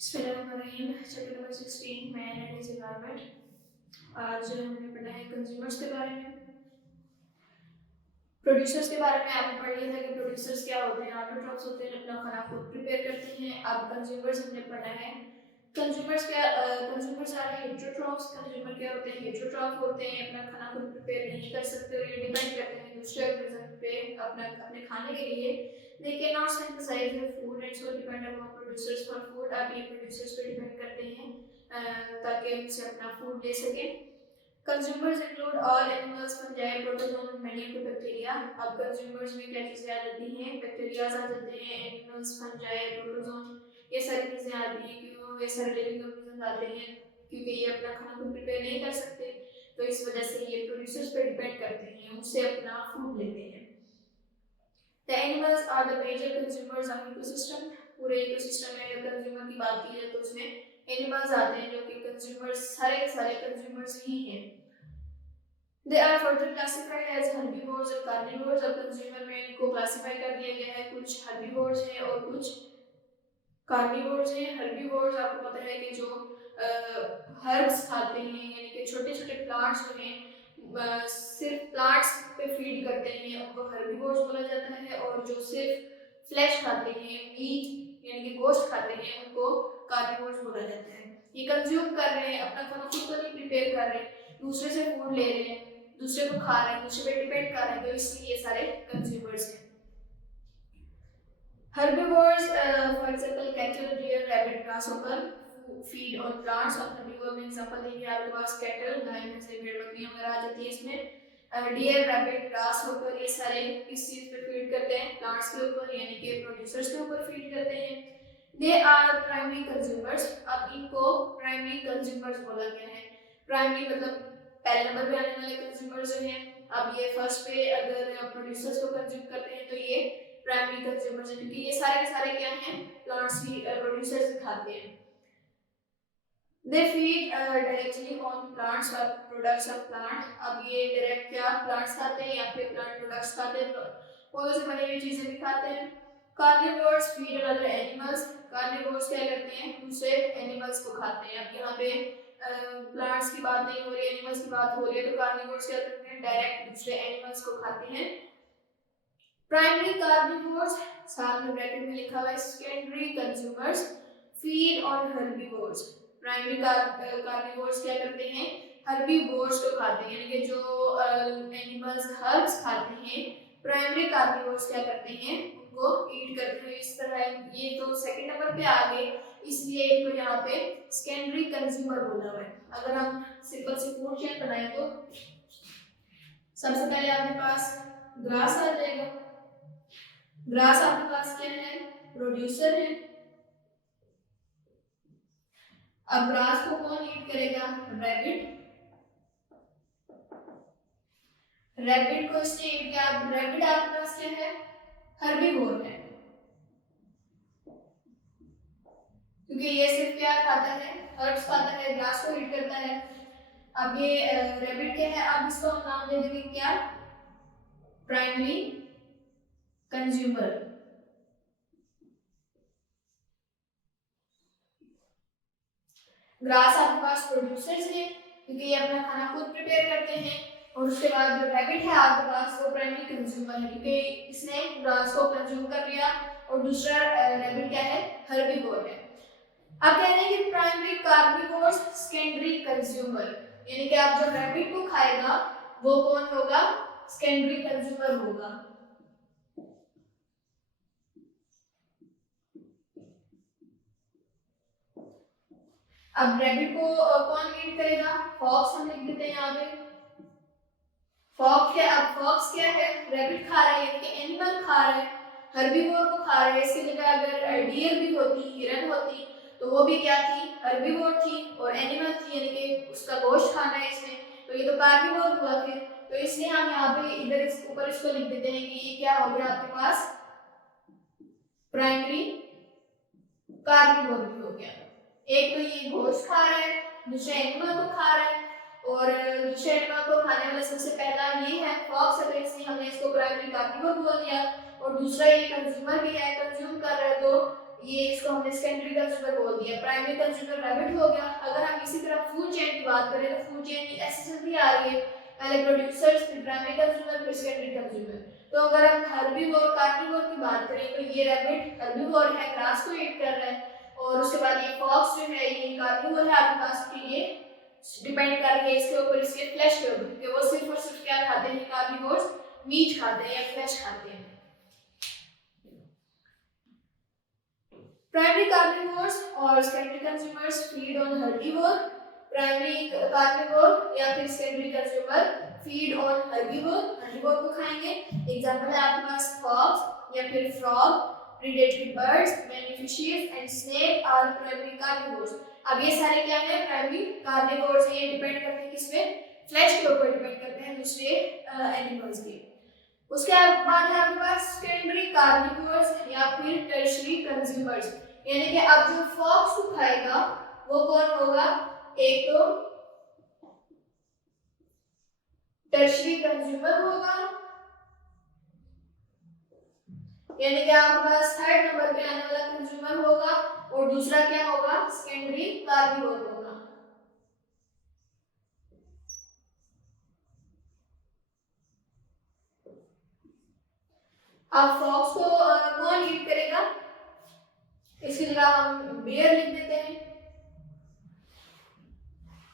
बिस्मिल्लाहिर्रहमानिर्रहीम। Chapter number 16 man and his environment. आज हमने पढ़ा है कंज्यूमर्स के बारे में। प्रोड्यूसर्स के बारे में आपने पढ़ लिया था कि प्रोड्यूसर्स क्या होते हैं। ऑटोट्रॉफ्स होते हैं, अपना खाना खुद प्रिपेयर करते हैं। अब कंज्यूमर्स हमने पढ़ा है। कंज्यूमर्स क्या कंज्यूमर्स आर हेटेरोट्रॉफ्स। कंज्यूमर क्या होते हैं? हेटेरोट्रॉफ होते हैं, अपना खाना खुद प्रिपेयर नहीं कर सकते और ये डिपेंड करते हैं दूसरे ऑर्गेनिज्म पे अपने खाने के लिए। They can not synthesize their food and so depend upon producers for food. अब ये प्रोड्यूसर्स पे डिपेंड करते हैं ताकि उनसे अपना फूड ले सकें। Consumers include all animals, fungi, protozoan and many of the bacteria. अब consumers में क्या चीजें आ जाती हैं? बैक्टीरिया आ जाते हैं, एनिमल्स, फंजाई, प्रोटोजोन, ये सारी चीजें आती हैं। क्यों ये सारे लिविंग ऑर्गेनिज्म आते हैं? क्योंकि ये अपना खाना खुद प्रिपेयर नहीं कर सकते, तो इस वजह से ये प्रोड्यूसर्स पे डिपेंड करते हैं, उनसे अपना फूड लेते हैं। The animals are the major consumers of ecosystem. पूरे इकोसिस्टम में अगर कंज्यूमर की बात की जाए तो उसमें एनिमल्स आते हैं जो कि कंज्यूमर्स, सारे के सारे कंज्यूमर्स ही हैं। They are further classified as herbivores और carnivores। अब कंज्यूमर में इनको क्लासिफाई कर दिया गया है, कुछ herbivores हैं और कुछ कार्निवोर्स हैं। herbivores आपको पता है कि जो हर्ब्स खाते हैं, यानी कि छोटे छोटे प्लांट्स जो हैं सिर्फ प्लांट्स पे फीड करते हैं, उनको herbivores बोला जाता है। और जो सिर्फ फ्लैश खाते हैं, मीट यानी कि गोश्त खाते हैं, उनको कार्निवोर्स बोला जाता है। ये कंज्यूम कर रहे हैं, अपना खाना खुद तो नहीं प्रिपेयर कर रहे, दूसरे से फूड ले रहे हैं, दूसरे को खा रहे हैं, दूसरे पे डिपेंड कर रहे हैं, तो इसलिए ये सारे कंज्यूमर्स हैं। Herbivores, for example, cattle, deer, rabbit, grasshopper, feed on plants। और herbivore में एग्जांपल देंगे आपके पास कैटल, गाय भैंस भेड़ बकरियां वगैरह आ जाती है इसमें। डियर, रैबिट, ग्रासहॉपर, ये सारे किस चीज पे फीड करते हैं? प्लांट्स के ऊपर, यानी कि प्रोड्यूसर्स के ऊपर फीड करते हैं। They are primary consumers. अब इनको प्राइमरी कंज्यूमर्स बोला गया है। प्राइमरी मतलब पहले नंबर पे आने वाले कंज्यूमर्स जो हैं। अब ये फर्स्ट पे अगर प्रोड्यूसर्स को कंज्यूम करते हैं तो ये प्राइमरी कंज्यूमर्स हैं, क्योंकि ये सारे के सारे क्या हैं? प्लांट्स की प्रोड्यूसर्स खाते हैं। They feed directly on plants और प्रोडक्ट्स ऑफ प्लांट। अब ये डायरेक्ट क्या प्लांट्स खाते हैं या फिर प्लांट प्रोडक्ट्स खाते हैं? पौधों से बनी हुई चीजें भी खाते हैं। Carnivores feed on other animals. Carnivores क्या करते हैं? दूसरे एनिमल्स को खाते हैं। अब यहाँ पे प्लांट्स की बात नहीं हो रही, एनिमल्स की बात हो रही है, तो कार्निवोर्स क्या करते हैं? डायरेक्ट दूसरे एनिमल्स को खाते हैं। प्राइमरी कार्निवोर्स, साथ में ब्रैकेट में लिखा हुआ है secondary consumers, feed on herbivores. Primary carnivores क्या करते हैं? हर्बीवोर्स को खाते हैं, यानी कि जो एनिमल्स हर्ब्स खाते हैं, प्राइमरी कार्निवोर्स क्या करते हैं? उनको ईट करते हैं। इस तरह ये तो सेकंड नंबर पे आ गए, इसलिए इनको यहाँ पे सेकेंडरी कंज्यूमर बोला हुआ है। अगर हम सिंपल सी फूड चेन बनाए तो सबसे पहले आपके पास ग्रास आ जाएगा। ग्रास आपके पास क्या है? प्रोड्यूसर है। अब ग्रास को कौन ईट करेगा? रैबिट। रैबिट को इसने ईट किया। रैबिट आपके पास क्या है? हर्बीवोर है, क्योंकि ये सिर्फ क्या खाता है? हर्ब्स खाता है, ग्रास को ईट करता है। अब ये रैबिट क्या है? अब इसको हम नाम दे देंगे क्या? Primary consumer. ग्रास आपके पास प्रोड्यूसर्स है, क्योंकि ये अपना खाना खुद प्रिपेयर करते हैं। और उसके बाद जो रैबिट है आपके पास, वो प्राइमरी कंज्यूमर है, क्योंकि इसने ग्रास को कंज्यूम कर लिया। और दूसरा रैबिट क्या है? हर्बीवोर है। अब कह रहे हैं कि प्राइमरी कार्निवोर्स, सेकेंडरी कंज्यूमर, यानी कि आप जो रैबिट को खाएगा वो कौन होगा? सेकेंडरी कंज्यूमर होगा। अब रैबिट को कौन ईट करेगा? फॉक्स हम लिख देते हैं यहाँ पे। फॉक्स क्या? अब फॉक्स क्या है? रैबिट खा रहा है, यानी कि एनिमल खा रहा है, हर्बीवोर को खा रहा है। इसकी जगह अगर डियर भी होती, हिरन होती, तो वो भी क्या थी? हर्बीवोर थी और एनिमल थी, यानी कि उसका गोश्त खाना है इसने, तो ये तो कार्निवोर हुआ फिर। तो इसलिए हम यहाँ पे इधर इस ऊपर इसको लिख देते हैं कि ये क्या हो गया आपके पास? प्राइमरी कार्निवोर भी हो गया। एक तो ये गोश्त खा रहा है, दूसरे एनिमल को खा रहा है, और दूसरे एनिमल को खाने वाला सबसे पहला ये है फॉक्स, तो इसलिए हमने इसको प्राइमरी कार्निवोर बोल दिया। और दूसरा ये कंज्यूमर भी है, कंज्यूम कर रहा है, तो ये इसको हमने सेकेंडरी कंज्यूमर बोल दिया। प्राइमरी कंज्यूमर रैबिट हो गया। अगर हम इसी तरह फूड चेन की बात करें तो फूड चेन की ऐसे चलती आ रही है, पहले प्रोड्यूसर्स, फिर प्राइमरी कंज्यूमर, फिर सेकेंडरी कंज्यूमर। तो अगर हम हर्बीवोर कार्निवोर की बात करें तो ये रैबिट हर्बीवोर है, ग्रास को ईट कर रहा है, और उसके बाद ये फॉक्स जो है ये कार्निवोर है आपके पास, कि ये डिपेंड कर रही है इसके ऊपर, इसके फ्लैश के ऊपर, कि वो सिर्फ और सिर्फ क्या खाते हैं, कार्निवोर्स, मीट खाते हैं या फ्लैश खाते हैं। प्राइमरी कार्निवोर्स और secondary consumers feed on herbivore. Primary carnivore या फिर secondary consumer feed on herbivore, herbivore को खाएंगे। एग्जांपल है आपके पास फॉक्स या फिर frog, predatory birds, many fishes and snake are primary carnivores. अब ये सारे क्या है, प्राइमरी कार्निवोर्स हैं। ये डिपेंड करते हैं किसमें, फ्लैश के ऊपर डिपेंड करते हैं दूसरे एनिमल्स के। उसके बाद है आपके पास सेकेंडरी कार्निवोर्स या फिर टर्शियरी कंज्यूमर्स, यानी कि अब जो फॉक्स को खाएगा वो कौन होगा, एक तो टर्शियरी कंज्यूमर होगा, यानी कि आपके पास थर्ड नंबर पे आने वाला कंज्यूमर होगा, और दूसरा क्या होगा, सेकेंडरी कार्निवोर होगा। अब फॉक्स को कौन ईट करेगा, इसकी जगह हम बेयर लिख देते हैं,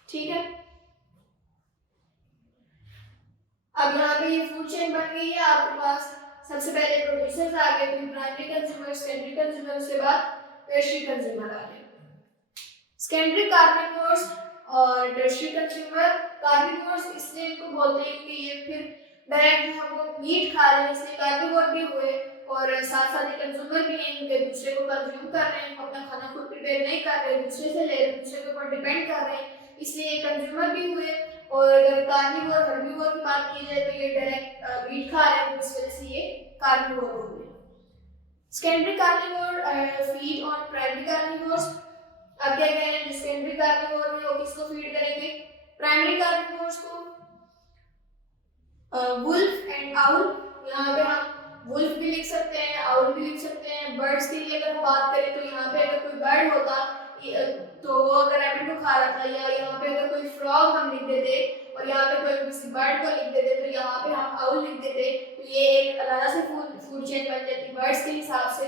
ठीक है। अब यहाँ पे ये फूड चेन बन गई है आपके पास। सबसे पहले प्रोड्यूसर्स आ गए, फिर प्राइमरी कंज्यूमर, सेकेंडरी कंज्यूमर, उसके बाद टर्शियरी कंज्यूमर आ गए। सेकेंडरी कार्निवोर्स और टर्शियरी कंज्यूमर, कार्निवोर्स इसलिए इनको बोलते हैं क्योंकि ये फिर डायरेक्ट जो है वो मीट खा रहे हैं, इसलिए कार्निवोर भी हुए, और साथ साथ ये कंज्यूमर भी हैं, इनके दूसरे को कंज्यूम कर रहे हैं, अपना खाना खुद प्रिपेयर नहीं कर रहे, दूसरे से ले रहे, दूसरे के ऊपर डिपेंड कर रहे हैं, इसलिए ये कंज्यूमर भी हुए। और अगर कार्निवोर हर्बीवोर की बात की जाए तो ये डायरेक्ट मीट खा रहे हैं, इस वजह से ये कार्निवोर हो गए। Secondary carnivore feed on primary carnivores. अब क्या कह रहे हैं, जो सेकेंडरी कार्निवोर है वो किसको फीड करेंगे, प्राइमरी कार्निवोर्स को। वुल्फ एंड आउल, यहाँ पे हम वुल्फ भी लिख सकते हैं, आउल भी लिख सकते हैं। बर्ड्स के लिए अगर हम बात करें तो यहाँ पे अगर कोई बर्ड होता तो वो अगर रैबिट को खा रहा था, या यहाँ पे अगर कोई फ्रॉग हम लिख देते और यहाँ पे कोई किसी बर्ड को लिख देते तो यहाँ पे हम आउल लिख देते, तो ये एक अलग से फूड चेन बन जाती बर्ड्स के हिसाब से।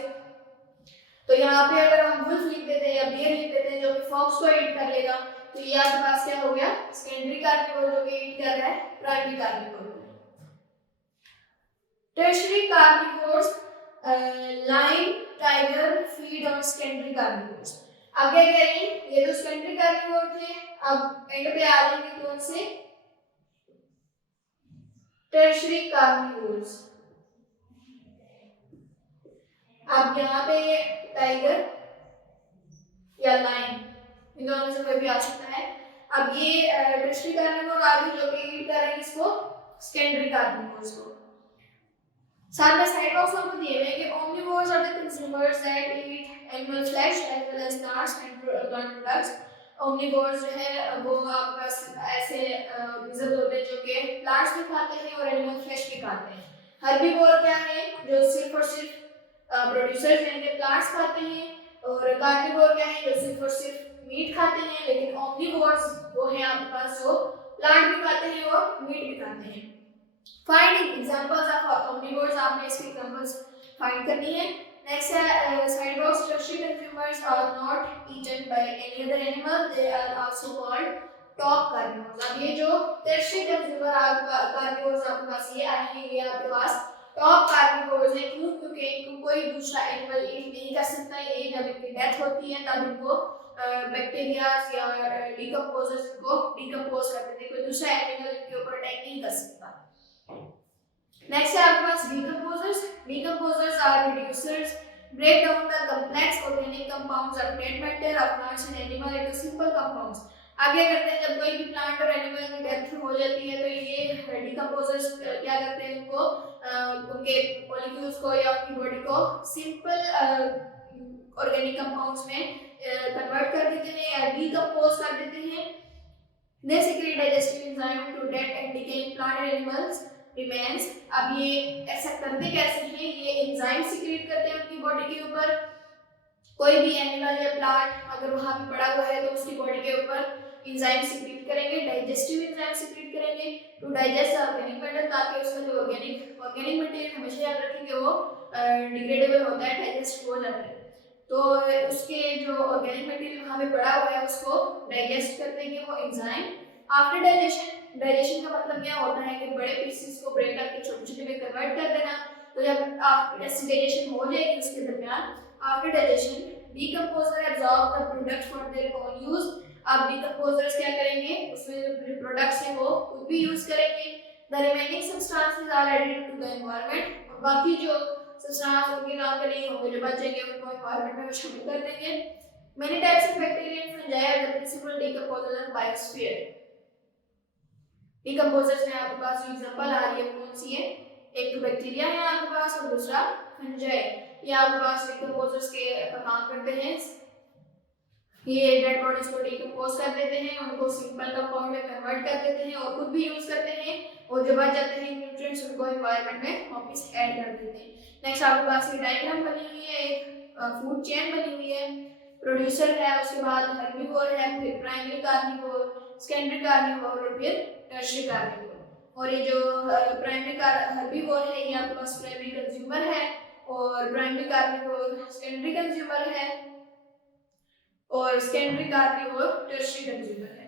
तो यहाँ पे अगर हम वुल्फ लिख देते हैं या बियर लिख देते हैं जो कि फॉक्स को ईट कर लेगा, तो ये आपके पास क्या हो गया, सेकेंडरी कार्निवोर जो कि ईट कर रहा है primary carnivore. Tertiary carnivores, lion, tiger feed on secondary carnivores. अब क्या कह रही है, ये तो सेकेंडरी कार्निवोर थे, अब एंड पे आ जाएंगे कौन से, टर्शियरी कार्निवोर्स। अब यहाँ पे टाइगर या लायन, इन दोनों में से कोई भी आ सकता है। अब ये टर्शियरी कार्निवोर आ गई जो कि ईट कर रहे हैं इसको, सेकेंडरी कार्निवोर्स को। साथ में साइड बॉक्स आपको दिए हुए हैं कि omnivores are the consumers that eat animal flesh as well as nuts and plant products। omnivores जो है वो आपके पास ऐसे रिजर्व होते हैं जो कि प्लांट्स भी खाते हैं और एनिमल फ्लेश भी खाते हैं। herbivore क्या है, जो सिर्फ और सिर्फ प्रोड्यूसर्स यानी कि प्लांट्स खाते हैं, और कार्निवोर क्या है, जो सिर्फ और सिर्फ मीट खाते हैं। लेकिन omnivores वो है आपके पास जो प्लांट भी खाते हैं और मीट भी खाते हैं। Finding examples of omnivores, आपने इसके examples find करनी है। Next है side box, tertiary consumers are not eaten by any other animal, they are also called top carnivores। अब ये जो tertiary consumer carnivores आपके पास ये आए हैं, ये आपके पास top carnivores हैं। क्यों, क्योंकि इनको कोई दूसरा एनिमल ईट नहीं कर सकता। ये जब इनकी डेथ होती है तब इनको बैक्टीरियाज या डिकम्पोजर्स इनको डिकम्पोज कर देते हैं, कोई दूसरा एनिमल इनके ऊपर अटैक नहीं कर सकता। नेक्स्ट है आपके पास decomposers। Decomposers are reducers, break down the complex organic compounds of dead matter of plants and animal into simple compounds। आगे करते हैं, जब कोई भी प्लांट और एनिमल की डेथ हो जाती है तो ये डिकम्पोजर्स क्या करते हैं, उनको उनके मॉलिक्यूल्स को या उनकी बॉडी को सिंपल ऑर्गेनिक कंपाउंड्स में कन्वर्ट कर देते हैं या डिकम्पोज कर देते हैं। They secrete digestive enzyme to dead and decaying plant and animals remains। अब ये ऐसा करते कैसे हैं, ये एंजाइम सीक्रेट करते हैं उनकी बॉडी के ऊपर, कोई भी एनिमल या प्लांट अगर वहाँ पे पड़ा हुआ है तो उसकी बॉडी के ऊपर एंजाइम सीक्रेट करेंगे, डाइजेस्टिव एंजाइम सीक्रेट करेंगे टू डाइजेस्ट ऑर्गेनिक मैटर, ताकि उसका जो ऑर्गेनिक मटेरियल हमेशा याद रखेंगे वो डिग्रेडेबल होता है, डाइजेस्ट हो जाता है। तो उसके जो ऑर्गेनिक मटेरियल वहाँ पे पड़ा हुआ है उसको डाइजेस्ट कर देंगे वो एंजाइम। आफ्टर डाइजेशन, डाइजेशन का मतलब क्या होता है कि बड़े पीसेस को ब्रेक करके छोटे छोटे में कन्वर्ट कर देना। तो जब ऐसी डाइजेशन हो जाएगी उसके दरमियान, after digestion decomposer absorb the product for their own use. अब डीकंपोजर्स क्या करेंगे, उसमें जो प्रोडक्ट्स हैं वो खुद भी यूज करेंगे। The remaining substances are added to the environment, और बाकी जो सब्सटेंस उनके काम के नहीं होंगे, जो बचेंगे उनको एनवायरनमेंट में शामिल कर देंगे। Many types of bacteria and fungi are the principal decomposers of biosphere. Decomposers में आपके पास जो एग्जांपल आ रही है कौन सी है, एक तो बैक्टीरिया है आपके पास और दूसरा फंजाई। ये आपके पास डीकंपोजर्स के काम करते हैं, ये डेड बॉडीज को डिकम्पोज कर देते हैं, उनको सिंपल कंपाउंड में कन्वर्ट कर देते हैं और खुद भी यूज करते हैं, और जो बच जाते हैं न्यूट्रिएंट्स उनको एनवायरनमेंट में वापस ऐड कर देते हैं। नेक्स्ट आपके पास ये डायग्राम बनी हुई है, एक फूड चेन बनी हुई है। प्रोड्यूसर है, उसके बाद हर्बीवोर है, फिर प्राइमरी कार्निवोर, सेकेंडरी कार्निवोर और फिर टर्शियरी कार्निवोर। और ये जो प्राइमरी हर्बीवोर है ये आपके पास प्राइमरी कंज्यूमर है, और प्राइमरी कार्निवोर सेकेंडरी कंज्यूमर है, और सेकेंडरी कार्निवोर टर्शियरी कंज्यूमर है।